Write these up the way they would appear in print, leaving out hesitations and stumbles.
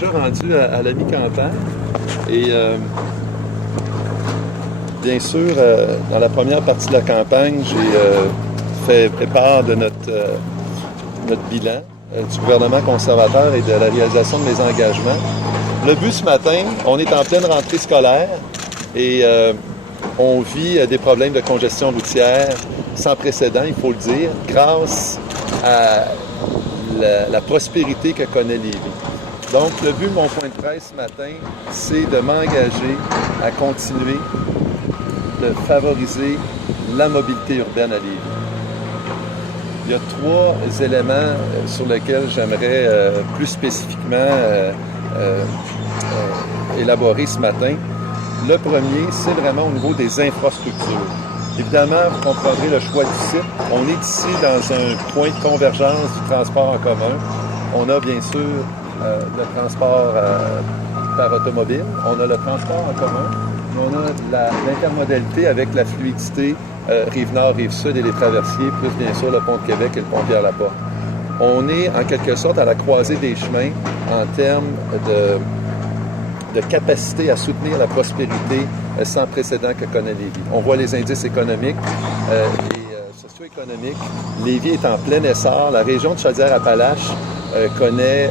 déjà rendu à la mi-campagne. Et bien sûr, dans la première partie de la campagne, j'ai fait part de notre bilan du gouvernement conservateur et de la réalisation de mes engagements. Le but ce matin, on est en pleine rentrée scolaire et on vit des problèmes de congestion routière sans précédent, il faut le dire, grâce à la prospérité que connaît Lévis. Donc, le but de mon point de presse ce matin, c'est de m'engager à continuer de favoriser la mobilité urbaine à Lévis. Il y a trois éléments sur lesquels j'aimerais plus spécifiquement élaborer ce matin. Le premier, c'est vraiment au niveau des infrastructures. Évidemment, vous comprendrez le choix du site. On est ici dans un point de convergence du transport en commun. On a bien sûr le transport par automobile, on a le transport en commun, mais on a l'intermodalité avec la fluidité Rive-Nord, Rive-Sud et les traversiers, plus bien sûr le pont de Québec et le pont Pierre-Laporte. On est en quelque sorte à la croisée des chemins en termes de capacité à soutenir la prospérité sans précédent que connaît Lévis. On voit les indices économiques et socio-économiques. Lévis est en plein essor. La région de Chaudière-Appalaches connaît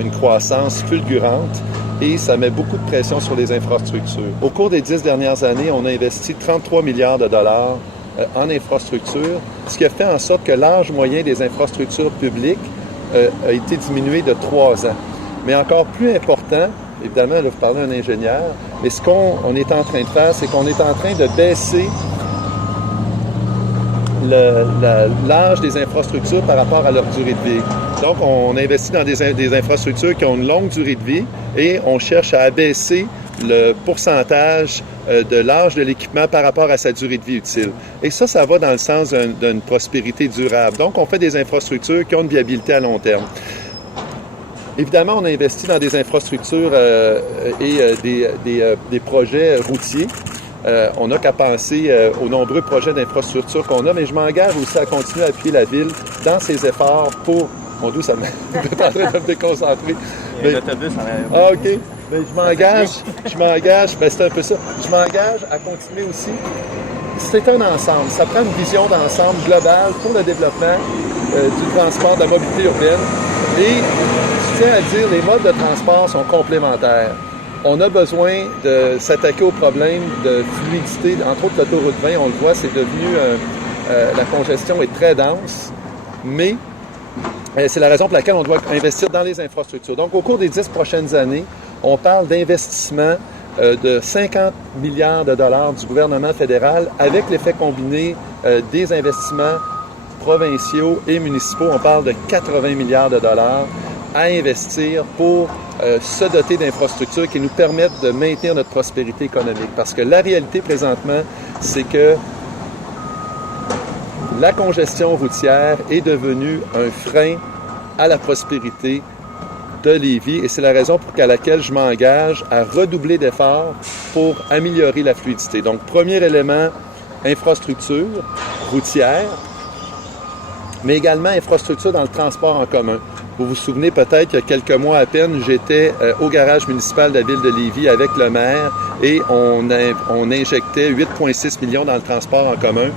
une croissance fulgurante et ça met beaucoup de pression sur les infrastructures. Au cours des 10 dernières années, on a investi 33 milliards de dollars en infrastructures, ce qui a fait en sorte que l'âge moyen des infrastructures publiques a été diminué de 3 ans. Mais encore plus important, évidemment, là, vous parlez d'un ingénieur, mais ce qu'on est en train de faire, c'est qu'on est en train de baisser l'âge des infrastructures par rapport à leur durée de vie. Donc, on investit dans des infrastructures qui ont une longue durée de vie et on cherche à abaisser le pourcentage de l'âge de l'équipement par rapport à sa durée de vie utile. Et ça va dans le sens d'une prospérité durable. Donc, on fait des infrastructures qui ont une viabilité à long terme. Évidemment, on a investi dans des infrastructures et des projets routiers. On n'a qu'à penser aux nombreux projets d'infrastructure qu'on a, mais je m'engage aussi à continuer à appuyer la Ville dans ses efforts pour... Mon Dieu, ça m'est en train de me déconcentrer. L'autobus en arrière. Ah, OK. Mais je m'engage, ben, c'est un peu ça. Je m'engage à continuer aussi. C'est un ensemble. Ça prend une vision d'ensemble globale pour le développement du transport, de la mobilité urbaine. Et je tiens à dire, les modes de transport sont complémentaires. On a besoin de s'attaquer aux problèmes de fluidité. Entre autres, l'autoroute 20, on le voit, c'est devenu... la congestion est très dense, mais c'est la raison pour laquelle on doit investir dans les infrastructures. Donc, au cours des 10 prochaines années, on parle d'investissement de 50 milliards de dollars du gouvernement fédéral avec l'effet combiné des investissements provinciaux et municipaux. On parle de 80 milliards de dollars à investir pour se doter d'infrastructures qui nous permettent de maintenir notre prospérité économique. Parce que la réalité présentement, c'est que la congestion routière est devenue un frein à la prospérité de Lévis et c'est la raison pour laquelle je m'engage à redoubler d'efforts pour améliorer la fluidité. Donc, premier élément, infrastructure routière, mais également infrastructure dans le transport en commun. Vous vous souvenez peut-être qu'il y a quelques mois à peine, j'étais au garage municipal de la ville de Lévis avec le maire et on injectait 8,6 millions dans le transport en commun.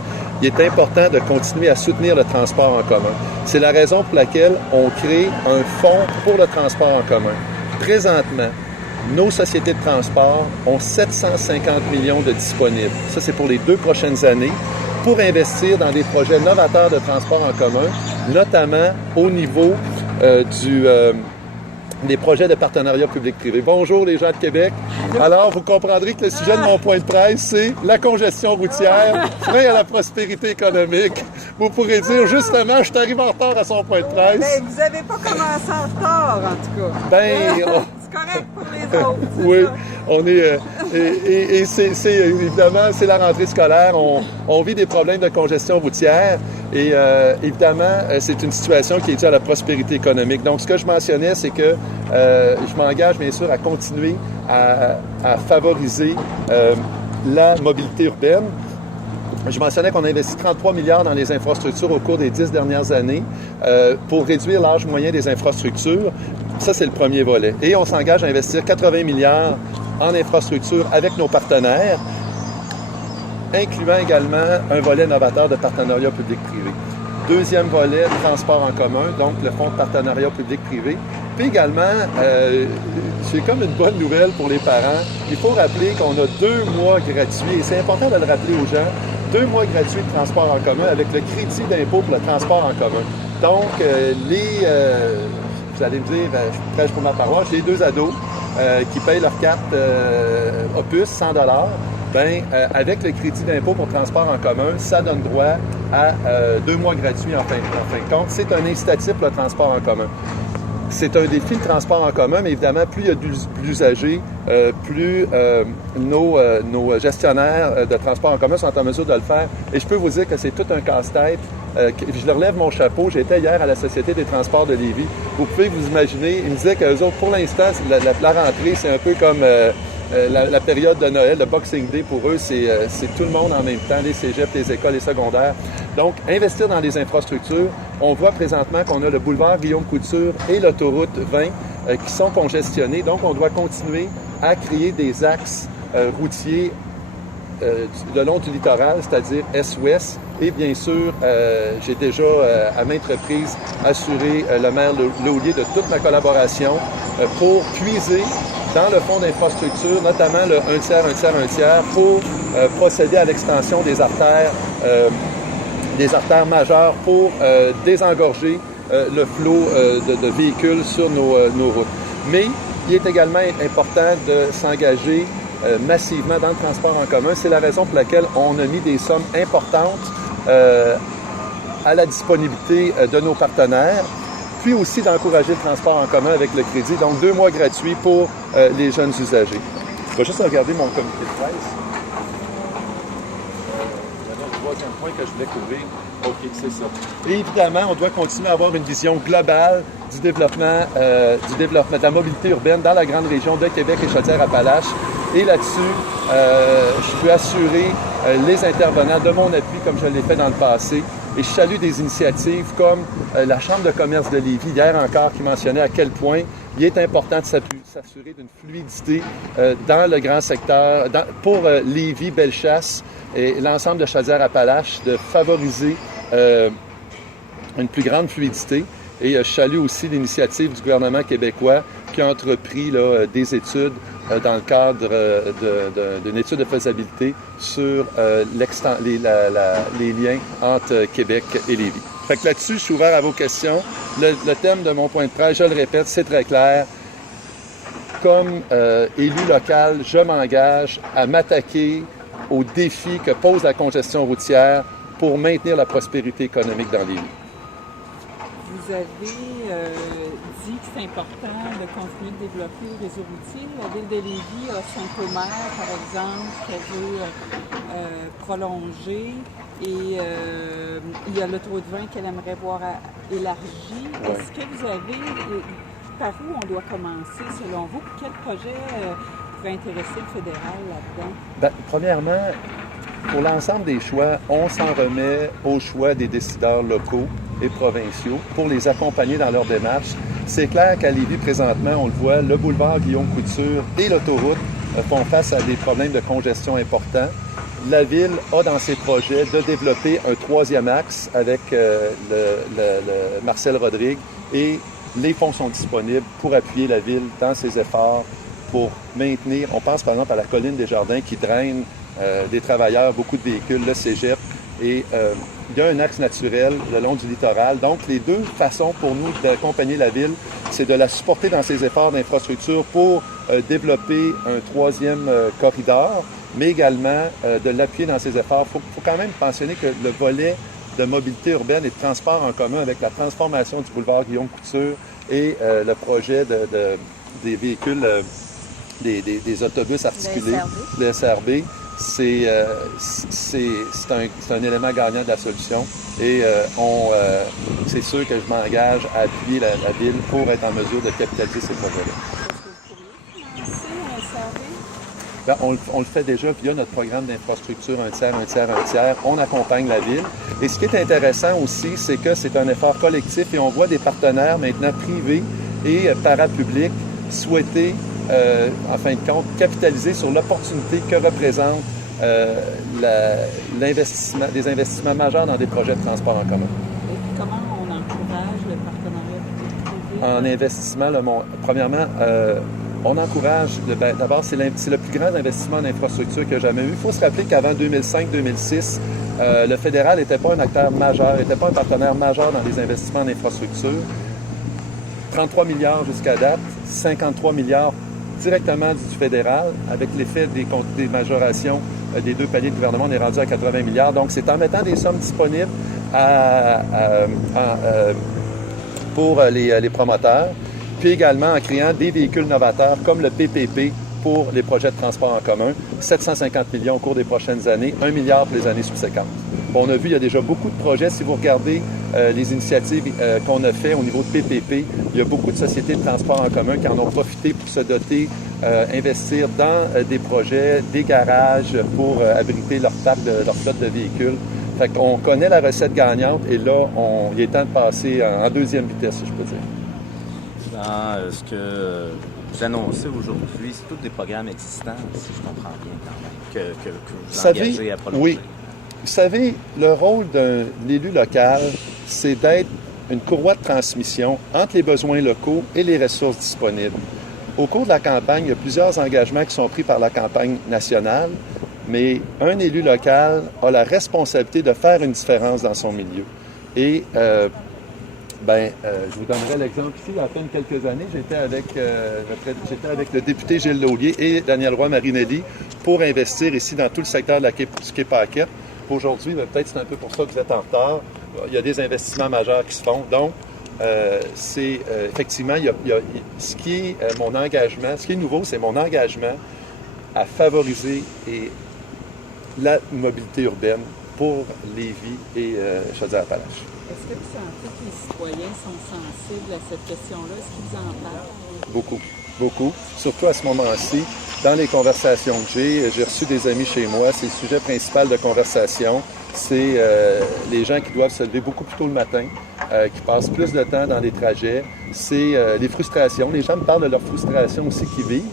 Il est important de continuer à soutenir le transport en commun. C'est la raison pour laquelle on crée un fonds pour le transport en commun. Présentement, nos sociétés de transport ont 750 millions de disponibles. Ça, c'est pour les 2 prochaines années pour investir dans des projets novateurs de transport en commun, notamment au niveau des projets de partenariat public-privé. Bonjour les gens de Québec. Alors, vous comprendrez que le sujet de mon point de presse, c'est la congestion routière, frein à la prospérité économique. Vous pourrez dire, justement, je suis arrivé en retard à son point de presse. Mais vous n'avez pas commencé en retard, en tout cas. C'est correct pour les autres. Oui, on est... et c'est évidemment, c'est la rentrée scolaire. On vit des problèmes de congestion routière. Et évidemment, c'est une situation qui est due à la prospérité économique. Donc, ce que je mentionnais, c'est que je m'engage, bien sûr, à continuer à favoriser la mobilité urbaine. Je mentionnais qu'on a investi 33 milliards dans les infrastructures au cours des 10 dernières années pour réduire l'âge moyen des infrastructures. Ça, c'est le premier volet. Et on s'engage à investir 80 milliards en infrastructure avec nos partenaires, incluant également un volet novateur de partenariat public-privé. Deuxième volet, transport en commun, donc le fonds de partenariat public-privé. Puis également, c'est comme une bonne nouvelle pour les parents. Il faut rappeler qu'on a 2 mois gratuits, et c'est important de le rappeler aux gens, 2 mois gratuits de transport en commun avec le crédit d'impôt pour le transport en commun. Donc, vous allez me dire, je prêche pour ma paroisse, les 2 ados qui payent leur carte Opus, 100 $, avec le crédit d'impôt pour transport en commun, ça donne droit à 2 mois gratuits en fin de compte. C'est un incitatif pour le transport en commun. C'est un défi, le transport en commun, mais évidemment, plus il y a d'usagers, plus nos gestionnaires de transport en commun sont en mesure de le faire. Et je peux vous dire que c'est tout un casse-tête. Je leur lève mon chapeau. J'étais hier à la Société des transports de Lévis. Vous pouvez vous imaginer, ils me disaient qu'eux autres, pour l'instant, la rentrée, c'est un peu comme la période de Noël, le Boxing Day. Pour eux, c'est tout le monde en même temps, les cégeps, les écoles, les secondaires. Donc, investir dans les infrastructures. On voit présentement qu'on a le boulevard Guillaume-Couture et l'autoroute 20 qui sont congestionnés. Donc, on doit continuer à créer des axes routiers le long du littoral, c'est-à-dire est-ouest. Et bien sûr, j'ai déjà à maintes reprises assuré le maire Laulier de toute ma collaboration pour puiser dans le fonds d'infrastructure, notamment le 1 tiers, 1 tiers, 1 tiers, pour procéder à l'extension des artères majeures pour désengorger le flot de véhicules sur nos routes. Mais il est également important de s'engager massivement dans le transport en commun. C'est la raison pour laquelle on a mis des sommes importantes à la disponibilité de nos partenaires, puis aussi d'encourager le transport en commun avec le crédit. Donc, 2 mois gratuits pour les jeunes usagers. Je vais juste regarder mon comité de presse. Troisième point que je voulais couvrir. OK, c'est ça. Et évidemment, on doit continuer à avoir une vision globale du développement de la mobilité urbaine dans la grande région de Québec et Chaudière-Appalaches. Et là-dessus, je peux assurer les intervenants de mon appui comme je l'ai fait dans le passé. Et je salue des initiatives comme la Chambre de commerce de Lévis, hier encore, qui mentionnait à quel point il est important de s'assurer d'une fluidité dans le grand secteur, pour Lévis, Bellechasse et l'ensemble de Chaudière-Appalaches, de favoriser une plus grande fluidité. Et je salue aussi l'initiative du gouvernement québécois qui a entrepris des études dans le cadre d'une étude de faisabilité sur les liens entre Québec et Lévis. Fait que là-dessus, je suis ouvert à vos questions. Le thème de mon point de presse, je le répète, c'est très clair. Comme élu local, je m'engage à m'attaquer aux défis que pose la congestion routière pour maintenir la prospérité économique dans Lévis. Vous avez dit que c'est important de continuer de développer le réseau routier. La ville de Lévis a Saint-Omer, par exemple, qu'elle veut prolonger. Et il y a l'autoroute 20 qu'elle aimerait voir élargie. Ouais. Est-ce que vous avez... Par où on doit commencer, selon vous? Quel projet pourrait intéresser le fédéral là-dedans? Premièrement, pour l'ensemble des choix, on s'en remet aux choix des décideurs locaux et provinciaux pour les accompagner dans leur démarche. C'est clair qu'à Lévis, présentement, on le voit, le boulevard Guillaume-Couture et l'autoroute font face à des problèmes de congestion importants. La Ville a dans ses projets de développer un 3e axe avec le Marcel Rodrigue et les fonds sont disponibles pour appuyer la Ville dans ses efforts pour maintenir, on pense par exemple à la colline des Jardins qui draine des travailleurs, beaucoup de véhicules, le cégep. Et il y a un axe naturel le long du littoral. Donc, les 2 façons pour nous d'accompagner la Ville, c'est de la supporter dans ses efforts d'infrastructure pour développer un 3e corridor, mais également de l'appuyer dans ses efforts. Il faut quand même mentionner que le volet de mobilité urbaine et de transport en commun avec la transformation du boulevard Guillaume-Couture et le projet des véhicules, des autobus articulés, le SRB, c'est un élément gagnant de la solution et c'est sûr que je m'engage à appuyer la Ville pour être en mesure de capitaliser ces projets-là. Bien, on le fait déjà via notre programme d'infrastructure 1 tiers, 1 tiers, 1 tiers. On accompagne la Ville. Et ce qui est intéressant aussi, c'est que c'est un effort collectif et on voit des partenaires maintenant privés et parapublics souhaiter, en fin de compte, capitaliser sur l'opportunité que représente des investissements majeurs dans des projets de transport en commun. Et comment on encourage le partenariat public-privé? En investissement, premièrement, on encourage, d'abord, c'est le plus grand investissement en infrastructure qu'il y a jamais eu. Il faut se rappeler qu'avant 2005-2006, le fédéral n'était pas un acteur majeur, n'était pas un partenaire majeur dans les investissements en infrastructure. 33 milliards jusqu'à date, 53 milliards directement du fédéral. Avec l'effet des majorations des deux paliers de gouvernement, on est rendu à 80 milliards. Donc, c'est en mettant des sommes disponibles pour les promoteurs, puis également en créant des véhicules novateurs comme le PPP pour les projets de transport en commun, 750 millions au cours des prochaines années, 1 milliard pour les années subséquentes. Bon, on a vu, il y a déjà beaucoup de projets. Si vous regardez les initiatives qu'on a faites au niveau de PPP, il y a beaucoup de sociétés de transport en commun qui en ont profité pour se doter, investir dans des projets, des garages pour abriter leur flotte de véhicules. Fait qu'on connaît la recette gagnante et là, il est temps de passer en deuxième vitesse, si je peux dire. Dans ce que vous annoncez aujourd'hui, c'est tous des programmes existants, si je comprends bien quand même, que vous engagez à prolonger. Oui. Vous savez, le rôle d'un élu local, c'est d'être une courroie de transmission entre les besoins locaux et les ressources disponibles. Au cours de la campagne, il y a plusieurs engagements qui sont pris par la campagne nationale, mais un élu local a la responsabilité de faire une différence dans son milieu. Et je vous donnerai l'exemple ici. Il y a à peine quelques années, j'étais avec le député Gilles Laulier et Daniel Roy-Marinelli pour investir ici dans tout le secteur de la quai Paquette. Aujourd'hui, peut-être c'est un peu pour ça que vous êtes en retard. Il y a des investissements majeurs qui se font. Donc, effectivement, ce qui est mon engagement, ce qui est nouveau, c'est mon engagement à favoriser la mobilité urbaine pour Lévis et Chaudière-Appalaches. Est-ce que vous sentez que les citoyens sont sensibles à cette question-là? Est-ce qu'ils en parlent? Beaucoup, beaucoup. Surtout à ce moment-ci. Dans les conversations que j'ai reçu des amis chez moi, c'est le sujet principal de conversation. C'est les gens qui doivent se lever beaucoup plus tôt le matin, qui passent plus de temps dans les trajets. C'est les frustrations. Les gens me parlent de leurs frustrations aussi qu'ils vivent.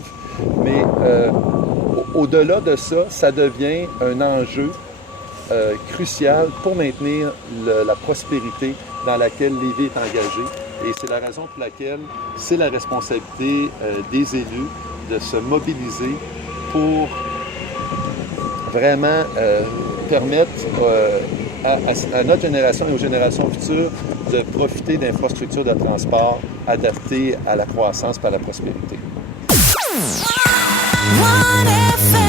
Mais au-delà de ça, ça devient un enjeu crucial pour maintenir la prospérité dans laquelle Lévis est engagé. Et c'est la raison pour laquelle c'est la responsabilité des élus de se mobiliser pour vraiment permettre à notre génération et aux générations futures de profiter d'infrastructures de transport adaptées à la croissance et à la prospérité. 1FM